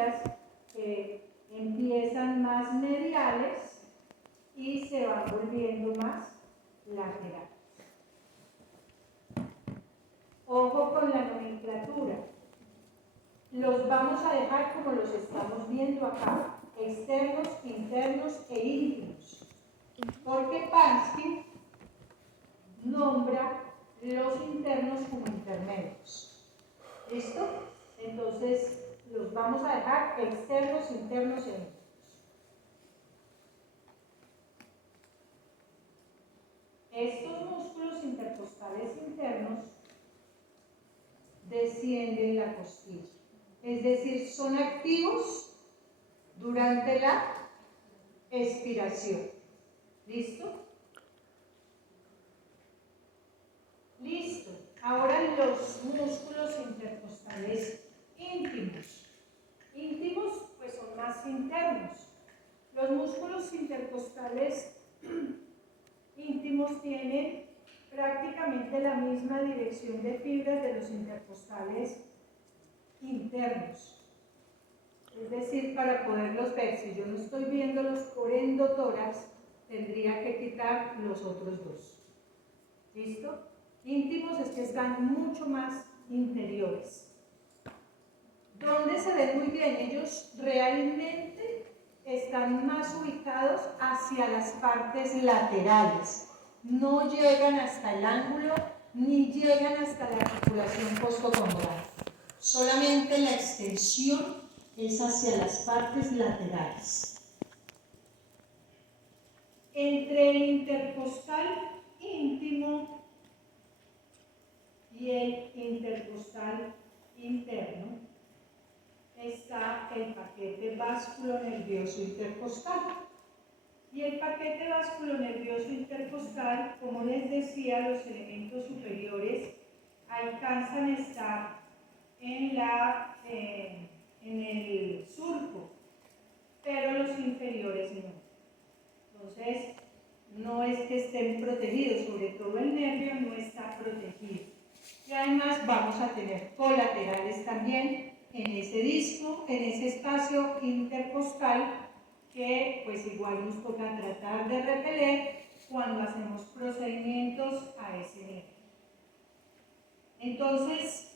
fibras que empiezan más mediales y se van volviendo más laterales. Ojo con la nomenclatura. Los vamos a dejar como los estamos viendo acá: externos, internos e íntimos. Porque Pansky nombra los internos como intermedios. ¿Listo? Entonces los vamos a dejar externos, internos e íntimos. Estos músculos intercostales internos descienden la costilla, es decir, son activos durante la expiración. ¿Listo? Listo. Ahora los músculos intercostales íntimos. Íntimos, pues son más internos. Los músculos intercostales íntimos tienen prácticamente la misma dirección de fibras de los intercostales internos. Es decir, para poderlos ver, si yo no estoy viéndolos por endotórax, tendría que quitar los otros dos. ¿Listo? Íntimos es que están mucho más interiores. ¿Dónde se ven muy bien? Ellos realmente están más ubicados hacia las partes laterales. No llegan hasta el ángulo ni llegan hasta la articulación postocondral. Solamente la extensión es hacia las partes laterales. Entre el intercostal íntimo y el intercostal interno está el paquete vasculonervioso intercostal. Y el paquete vasculonervioso intercostal, como les decía, los elementos superiores alcanzan a estar en el surco, pero los inferiores no. Entonces, no es que estén protegidos, sobre todo el nervio no está protegido. Y además vamos a tener colaterales también en ese disco, en ese espacio intercostal, que pues igual nos toca tratar de repeler cuando hacemos procedimientos a ese nivel. Entonces,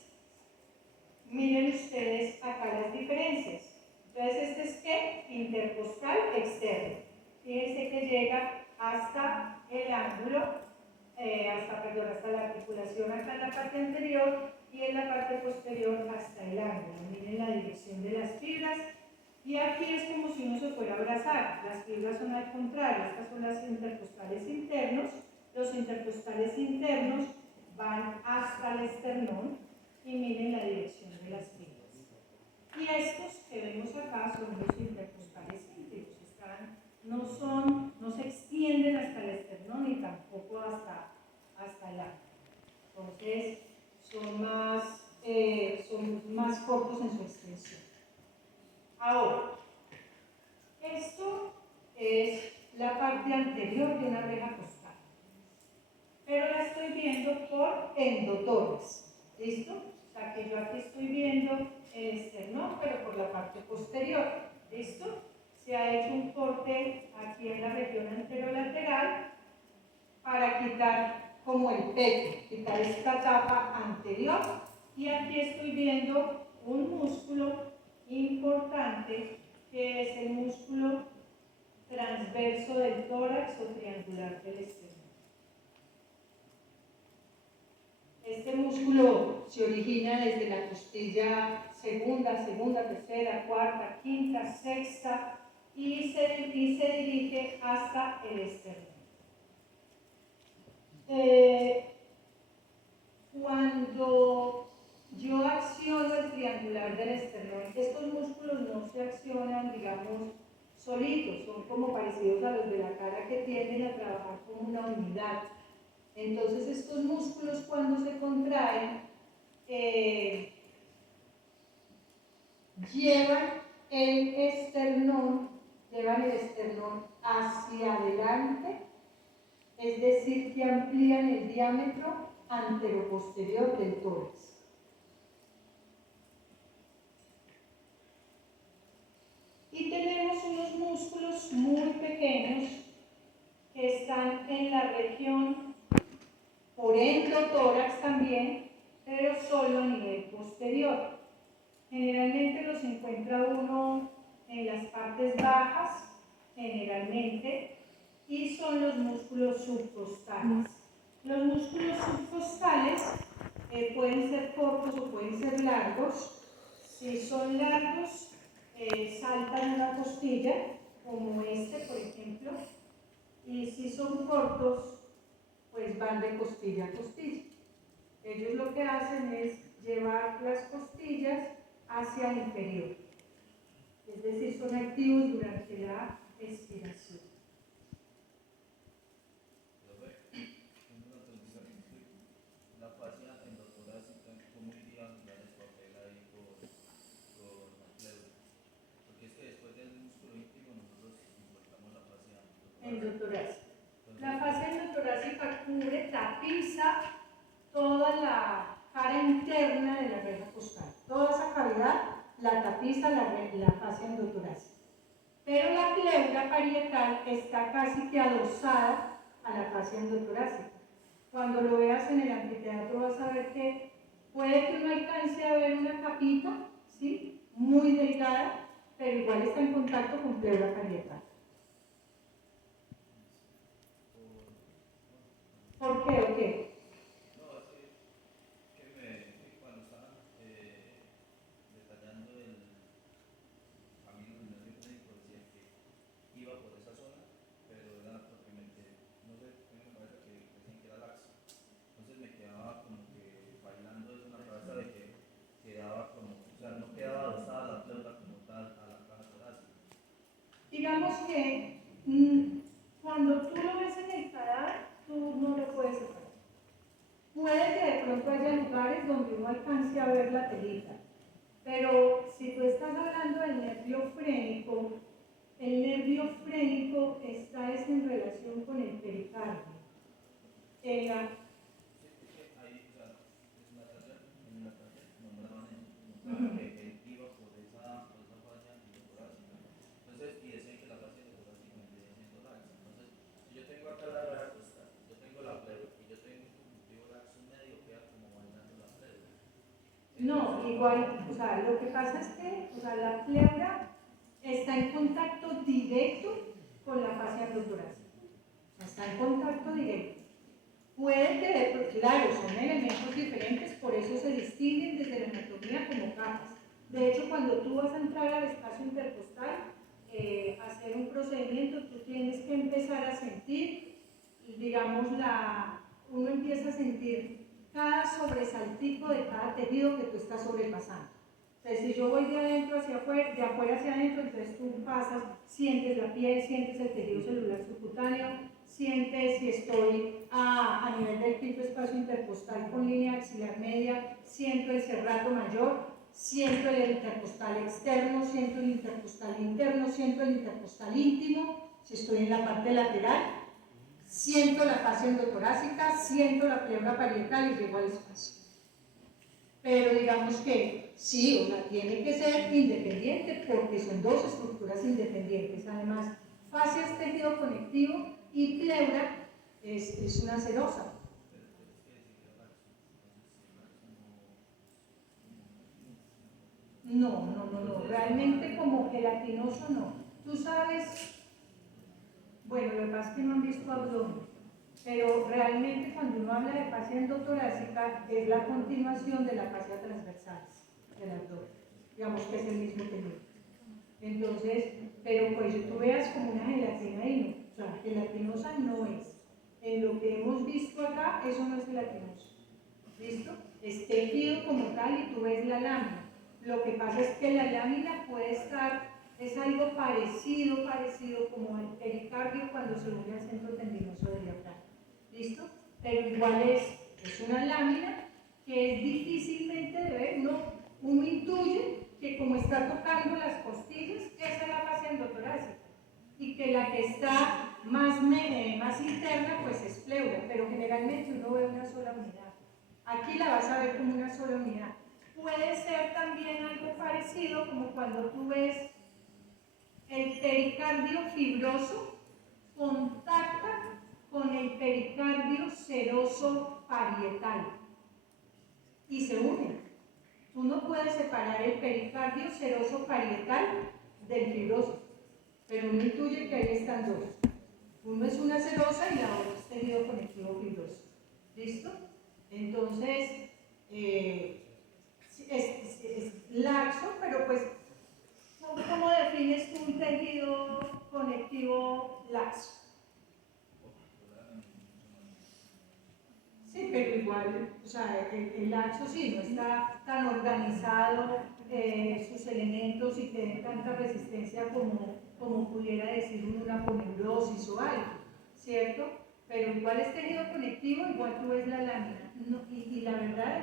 miren ustedes acá las diferencias. Entonces, este es ¿qué? Intercostal externo. Fíjense que llega hasta el ángulo, hasta la articulación acá en la parte anterior y en la parte posterior hasta el ángulo. Miren la dirección de las fibras. Y aquí es como si uno se fuera a abrazar. Las fibras son al contrario. Estas son las intercostales internos. Los intercostales internos van hasta el esternón y miren la dirección de las fibras. Y estos que vemos acá son los intercostales íntimos. No se extienden hasta el esternón ni tampoco hasta el ángulo. Entonces son más cortos en su extensión. Ahora, esto es la parte anterior de una reja costal, pero la estoy viendo por endotórax. ¿Listo? O sea que yo aquí estoy viendo el esternón, pero por la parte posterior. ¿Listo? Se ha hecho un corte aquí en la región anterolateral para quitar como el pecho, quitar esta tapa anterior. Y aquí estoy viendo un músculo importante que es el músculo transverso del tórax o triangular del esternón. Este músculo se origina desde la costilla segunda, tercera, cuarta, quinta, sexta y se dirige hasta el esternón. Cuando yo acciono el triangular del esternón, estos músculos no se accionan, digamos, solitos, son como parecidos a los de la cara que tienden a trabajar como una unidad. Entonces estos músculos cuando se contraen llevan el esternón hacia adelante, es decir, que amplían el diámetro anteroposterior del tórax. también, pero solo a nivel posterior. Generalmente los encuentra uno en las partes bajas, generalmente, y son los músculos subcostales. Los músculos subcostales pueden ser cortos o pueden ser largos. Si son largos, saltan una costilla, como este, por ejemplo, y si son cortos, pues van de costilla a costilla. Ellos lo que hacen es llevar las costillas hacia el inferior, es decir, son activos durante la expiración. La fascia endotorácica, ¿cómo iría a jugar el papel ahí por la pleura? Porque es que después del músculo íntimo nosotros incorporamos la fascia endotorácica. La fascia endotorácica cubre, tapiza toda la cara interna de la reja costal. Toda esa cavidad la tapiza la fascia endotorácica. Pero la pleura parietal está casi que adosada a la fascia endotorácica. Cuando lo veas en el anfiteatro vas a ver que puede que uno alcance a ver una capita, ¿sí? Muy delgada, pero igual está en contacto con pleura parietal. ¿Por qué o qué? No, es que cuando estaban detallando el camino del nervio médico decía que iba por esa zona, pero era porque no sé, tengo en la cabeza que decían que era laxo. Entonces me quedaba como que bailando eso en la cabeza de que quedaba como, o sea, no quedaba adosada la pleura como tal a la caja torácica. Digamos que cuando tú lo ves en el cadáver, tú no lo puedes separar. Puede que de pronto haya lugares donde uno alcance a ver la telita, pero si tú estás hablando del nervio frénico, el nervio frénico está en relación con el pericardio. Sí, es que ahí, o sea, en la talla nombraban eso, nombraban que él iba por esa fascia endotorácica. Entonces, y decían que la fascia endotorácica vendría siendo laxa. Entonces, si yo tengo acá la reja costal, yo tengo la pleura y yo tengo un conjuntivo laxo medio, queda como bailando la pleura. No, igual, o sea, lo que pasa es que, o sea, la pleura está en contacto directo con la fascia endotorácica. Está en contacto directo. Puede que, claro, son elementos diferentes, por eso se distinguen desde la anatomía como capas. De hecho, cuando tú vas a entrar al espacio intercostal, hacer un procedimiento, tú tienes que empezar a sentir, digamos, uno empieza a sentir cada sobresaltico de cada tejido que tú estás sobrepasando. Entonces, si yo voy de adentro hacia afuera, de afuera hacia adentro, entonces tú pasas, sientes la piel, sientes el tejido celular subcutáneo, sientes si estoy a nivel del quinto espacio intercostal con línea axilar media, siento el serrato mayor, siento el intercostal externo, siento el intercostal interno, siento el intercostal íntimo, si estoy en la parte lateral, siento la fascia endotorácica, siento la pleura parietal y llego al espacio. Pero digamos que sí, o sea, tiene que ser independiente porque son dos estructuras independientes. Además, fascia es tejido conectivo y pleura es una serosa. No, realmente como gelatinoso no. Tú sabes, bueno, lo que pasa es que no han visto abdomen, pero realmente cuando uno habla de fascia endotorácica es la continuación de la fascia transversal del abdomen, digamos que es el mismo tejido. Entonces, pero pues tú veas como una gelatina ahí, no, o sea, gelatinosa no es. En lo que hemos visto acá, eso no es gelatinoso. ¿Listo? Es tejido como tal y tú ves la lámina. Lo que pasa es que la lámina puede estar, es algo parecido como el pericardio cuando se une al centro tendinoso del diafragma. ¿Listo? Pero igual es una lámina que es difícilmente de ver, uno intuye que como está tocando las costillas, esa es la fascia endotorácica y que la que está más interna pues es pleura, pero generalmente uno ve una sola unidad. Aquí la vas a ver como una sola unidad. Puede ser también algo parecido como cuando tú ves el pericardio fibroso contacta con el pericardio seroso parietal. y se unen. Tú no puedes separar el pericardio seroso parietal del fibroso, pero uno intuye que ahí están dos. Uno es una serosa y la otra es tejido conectivo fibroso. ¿Listo? Entonces, es laxo, pero pues, ¿cómo defines tú un tejido conectivo laxo? Sí, pero igual, o sea, el laxo sí, no está tan organizado, sus elementos y tiene tanta resistencia como pudiera decir una poneurosis o algo, ¿cierto? Pero igual es tejido conectivo, igual tú ves la lámina, no, y la verdad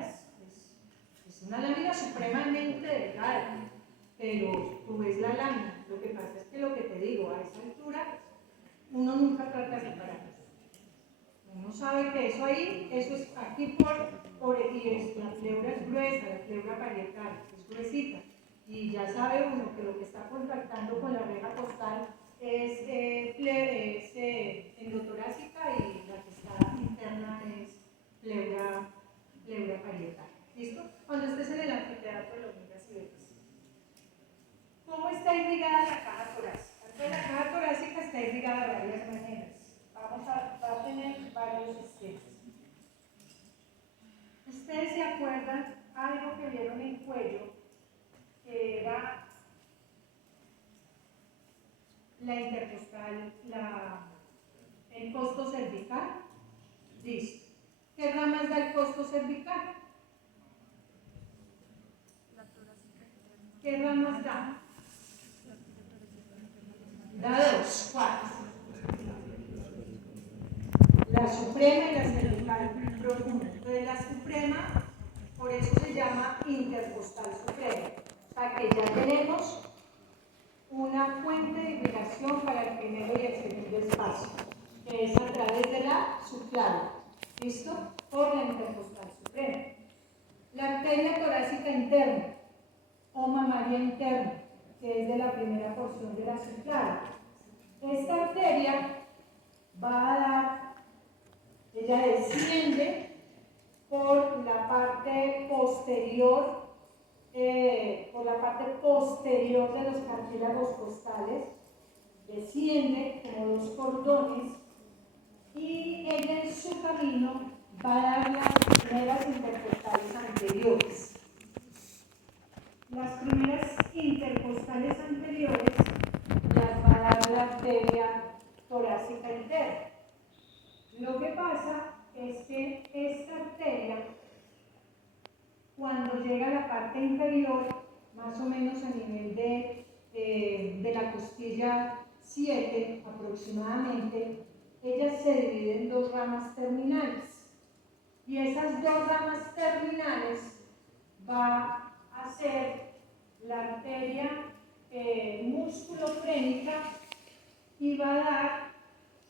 es una lámina supremamente delgada, pero tú ves la lámina. Lo que pasa es que lo que te digo, a esa altura, uno nunca trata de separarlos. Uno sabe que eso ahí, eso es aquí y es, la pleura es gruesa, la pleura parietal, es gruesita. Y ya sabe uno que lo que está contactando con la reja costal es, endotorácica y la que está interna es pleura parietal. ¿Listo? Cuando estés en el anfiteatro lo miras y ves. ¿Cómo está irrigada la caja torácica? Entonces, la caja torácica está irrigada de varias maneras. Va a tener varios esquemas. Ustedes se acuerdan algo que vieron en cuello, que era la intercostal, el costo cervical. Listo. ¿Qué ramas da el costo cervical? ¿Qué ramas da? Da dos, ¿cuáles? La suprema y la cervical profunda. Entonces la suprema, por eso se llama intercostal suprema. O sea que ya tenemos una fuente de irrigación para el primero y el segundo espacio, que es a través de la subclávia. ¿Listo? Por la intercostal suprema. La arteria torácica interna o mamaria interna, que es de la primera porción de la subclávia. Esta arteria va a dar, ella desciende por la parte posterior, de los cartílagos costales, desciende como dos cordones y ella en su camino va a dar las primeras intercostales anteriores. Las primeras intercostales anteriores las va a dar la arteria torácica interna. Lo que pasa es que esta arteria, cuando llega a la parte inferior, más o menos a nivel de la costilla 7 aproximadamente, ella se divide en dos ramas terminales. Y esas dos ramas terminales va a ser la arteria musculofrénica y va a dar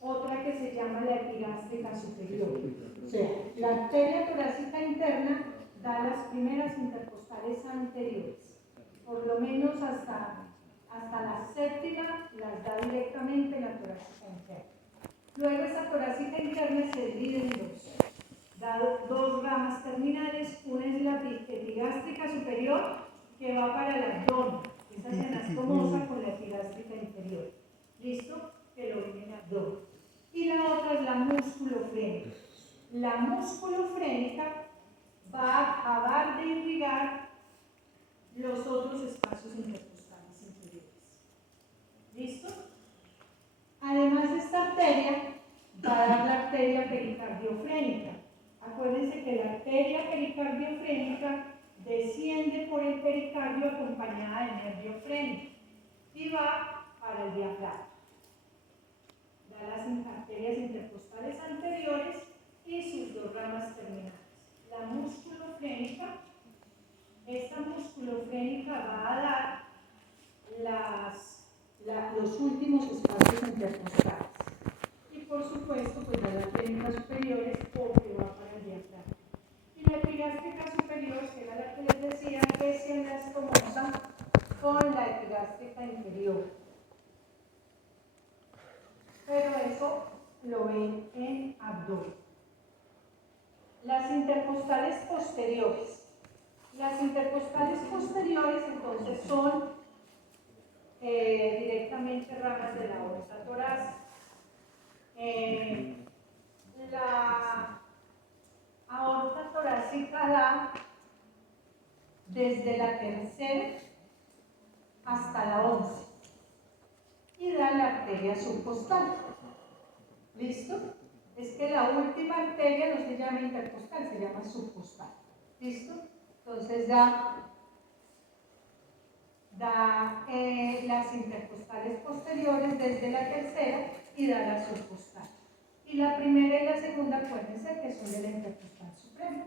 otra que se llama la epigástrica superior. O sea, la arteria torácica interna da las primeras intercostales anteriores, por lo menos hasta la séptima las da directamente la torácica interna. Luego esa torácica interna se divide en dos, da dos ramas terminales. Una es la epigástrica superior, que va para el abdomen, esa se anastomosa con la epigástrica inferior. ¿Listo? Que lo ven en el abdomen. Y la otra es la musculofrénica. La musculofrénica va a acabar de irrigar los otros espacios intercostales inferiores. ¿Listo? Además, esta arteria va a dar la arteria pericardiofrénica. Acuérdense que la arteria pericardiofrénica desciende por el pericardio acompañada del nervio frénico y va para el diafragma. Da las arterias intercostales anteriores y sus dos ramas terminales. La musculofrénica, esta musculofrénica va a dar los últimos espacios intercostales. Y por supuesto, pues da las venas superiores porque va para el diafragma. Y la epigástrica superior, que era la que les decía, que se anastomosa con la epigástrica inferior. Pero eso lo ven en abdomen. Las intercostales posteriores. Las intercostales posteriores entonces son directamente ramas de la aorta torácica. La aorta torácica da desde la tercera hasta la 11 y da la arteria subcostal. ¿Listo? Es que la última arteria no se llama intercostal, se llama subcostal. ¿Listo? Entonces da las intercostales posteriores desde la tercera y da la subcostal. Y la primera y la segunda, acuérdense que son de la intercostal suprema.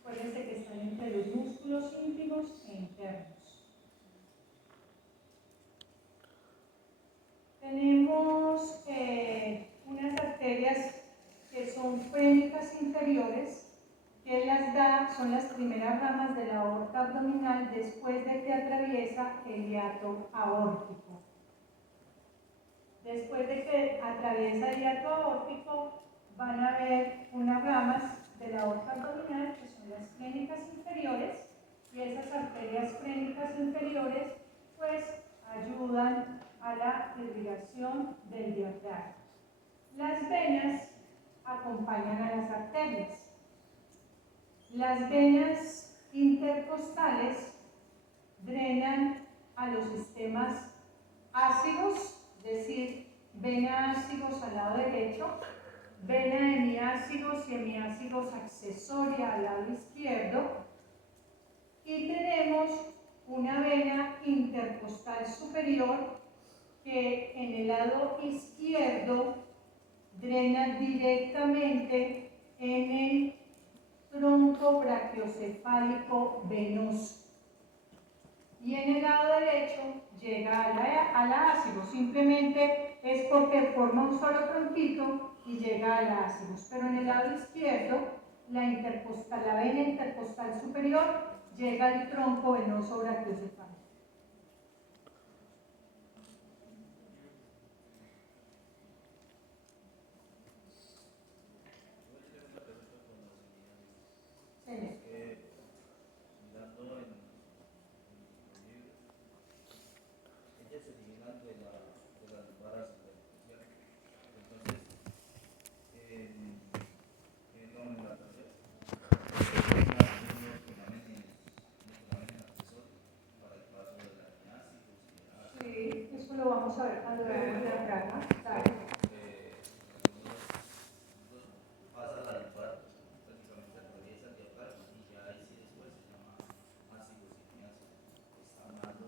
Acuérdense que están entre los músculos íntimos e internos. Tenemos unas arterias que son frénicas inferiores, que las da, son las primeras ramas de la aorta abdominal después de que atraviesa el hiato aórtico. Después de que atraviesa el hiato aórtico, van a ver unas ramas de la aorta abdominal que son las frénicas inferiores, y esas arterias frénicas inferiores pues ayudan a la irrigación del diafragma. Las venas acompañan a las arterias. Las venas intercostales drenan a los sistemas ácidos, es decir, vena ácidos al lado derecho, vena hemiácidos y hemiácidos accesoria al lado izquierdo, y tenemos una vena intercostal superior que en el lado izquierdo drena directamente en el tronco brachiocefálico venoso, y en el lado derecho llega a la ácido. Simplemente es porque forma un solo tronquito y llega a la ácido, pero en el lado izquierdo la vena intercostal superior llega al tronco venoso brachiocefálico. Eso lo vamos a ver cuando veamos la diafragma. Pasa la lumbar, prácticamente atraviesa el diafragma y ya ahí sí después se llama ácido simiácido. ¿Está hablando?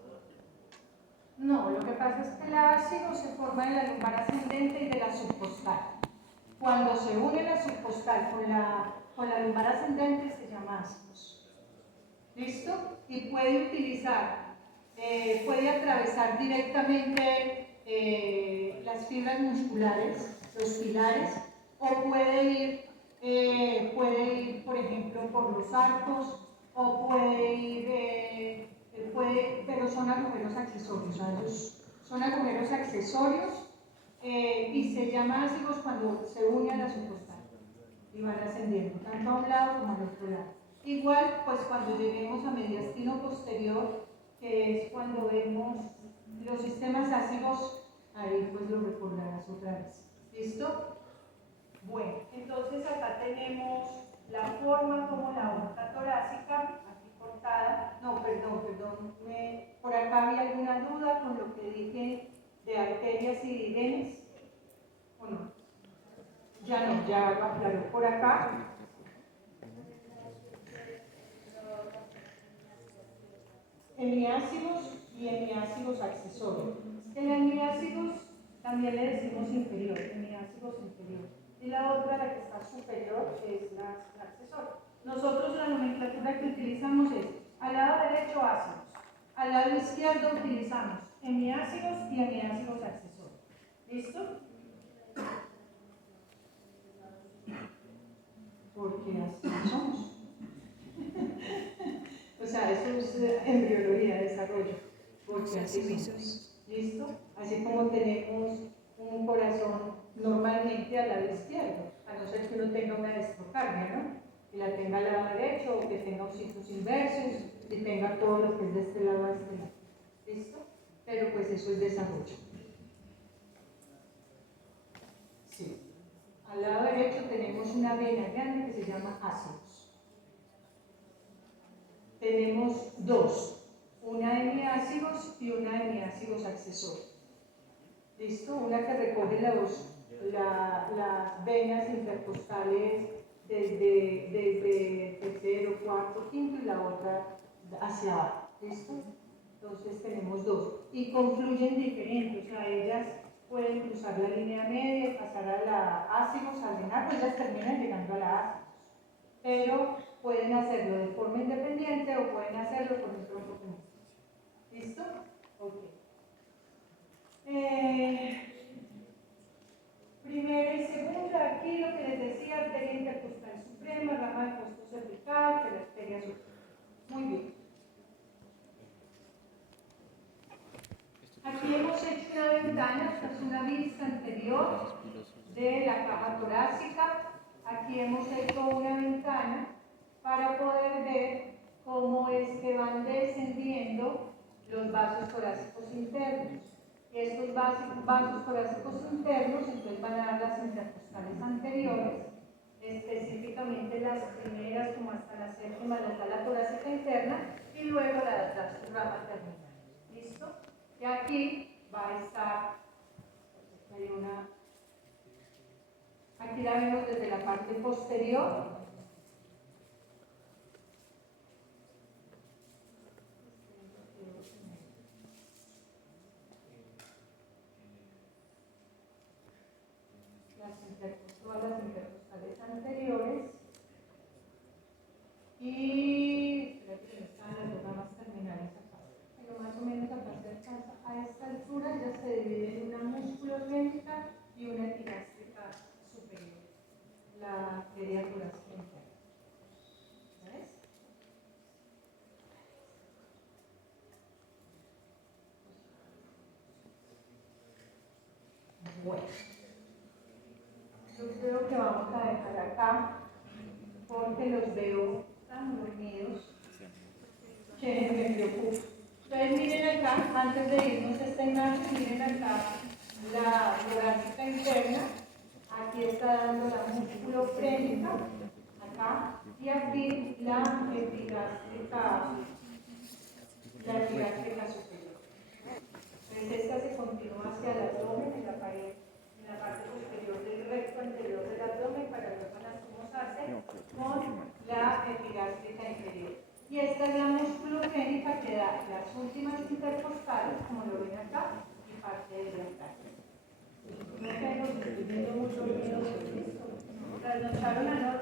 No, lo que pasa es que el ácido se forma en la lumbar ascendente y de la subcostal. Cuando se une la subcostal con la lumbar ascendente se llama ácidos. ¿Listo? Y puede utilizar, puede atravesar directamente las fibras musculares, los pilares, o puede ir, por ejemplo, por los arcos, o puede ir, pero son agujeros accesorios, son agujeros accesorios, y se llama ácidos cuando se une a la subcostal y van ascendiendo, tanto a un lado como al otro lado. Igual, pues cuando lleguemos a mediastino posterior, que es cuando vemos los sistemas ácidos, ahí pues lo recordarás otra vez. ¿Listo? Bueno, entonces acá tenemos la forma como la aorta torácica, aquí cortada. No, perdón, por acá había alguna duda con lo que dije de arterias y venas, ¿o no? Ya no, ya lo aclaró por acá. Hemiácidos y hemiácidos accesorios. El hemiácidos también le decimos inferior, hemiácidos inferior. Y la otra, la que está superior, es la accesoria. Nosotros la nomenclatura que utilizamos es al lado derecho ácidos, al lado izquierdo utilizamos hemiácidos y hemiácidos accesorios. ¿Listo? Porque así somos. O sea, eso es embriología, desarrollo, porque así somos. ¿Listo? Así como tenemos un corazón normalmente al lado izquierdo, a no ser que uno tenga una destrocardia, ¿no? que la tenga al lado derecho, o que tenga ositos inversos, que tenga todo lo que es de este lado a este lado. ¿Listo? Pero pues eso es desarrollo. Sí. Al lado derecho tenemos una vena grande que se llama ácidos. Tenemos dos, una hemiácidos y una hemiácidos accesorios. ¿Listo? Una que recoge las venas intercostales desde tercero, cuarto, quinto y la otra hacia abajo. ¿Listo? Entonces tenemos dos. Y confluyen diferentes, o sea, ellas pueden cruzar la línea media, pasar a la ácidos, al venar, pues ellas terminan llegando a la ácidos. Pero pueden hacerlo de forma independiente o pueden hacerlo con un tronco común. ¿Listo? Ok. Primera y segunda, aquí lo que les decía, arteria intercostal suprema, rama del costo cervical, que la arteria suprema. Muy bien. Aquí hemos hecho una ventana, esta es una vista anterior de la caja torácica. Aquí hemos hecho una ventana para poder ver cómo es que van descendiendo los vasos torácicos internos. Y estos vasos torácicos internos entonces van a dar las intercostales anteriores, específicamente las primeras como hasta la séptima, la sala torácica interna, y luego la rama terminal. ¿Listo? Y aquí va a estar, aquí la vemos desde la parte posterior. Todas las intercostales anteriores. Y creo que están las dos ramas terminales acá. Pero más o menos acá se alcanza a esta altura, ya se divide en una musculogénica y una epigástrica superior, la arteria torácica interna. ¿Ves? Bueno, yo creo que vamos a dejar acá porque los veo tan dormidos que me preocupa. Entonces miren acá, antes de irnos a esta imagen, miren acá la torácica interna. Aquí está dando la musculofrénica, acá, y aquí la epigástrica superior. Entonces esta se continúa hacia el abdomen, en la pared, en la parte posterior del recto anterior del abdomen para luego anastomosarse con la epigástrica inferior. Y esta es la musculogénica que da las últimas intercostales, como lo ven acá, y parte del braquial. No tengo, estoy viendo mucho miedo, trasnocharon anoche.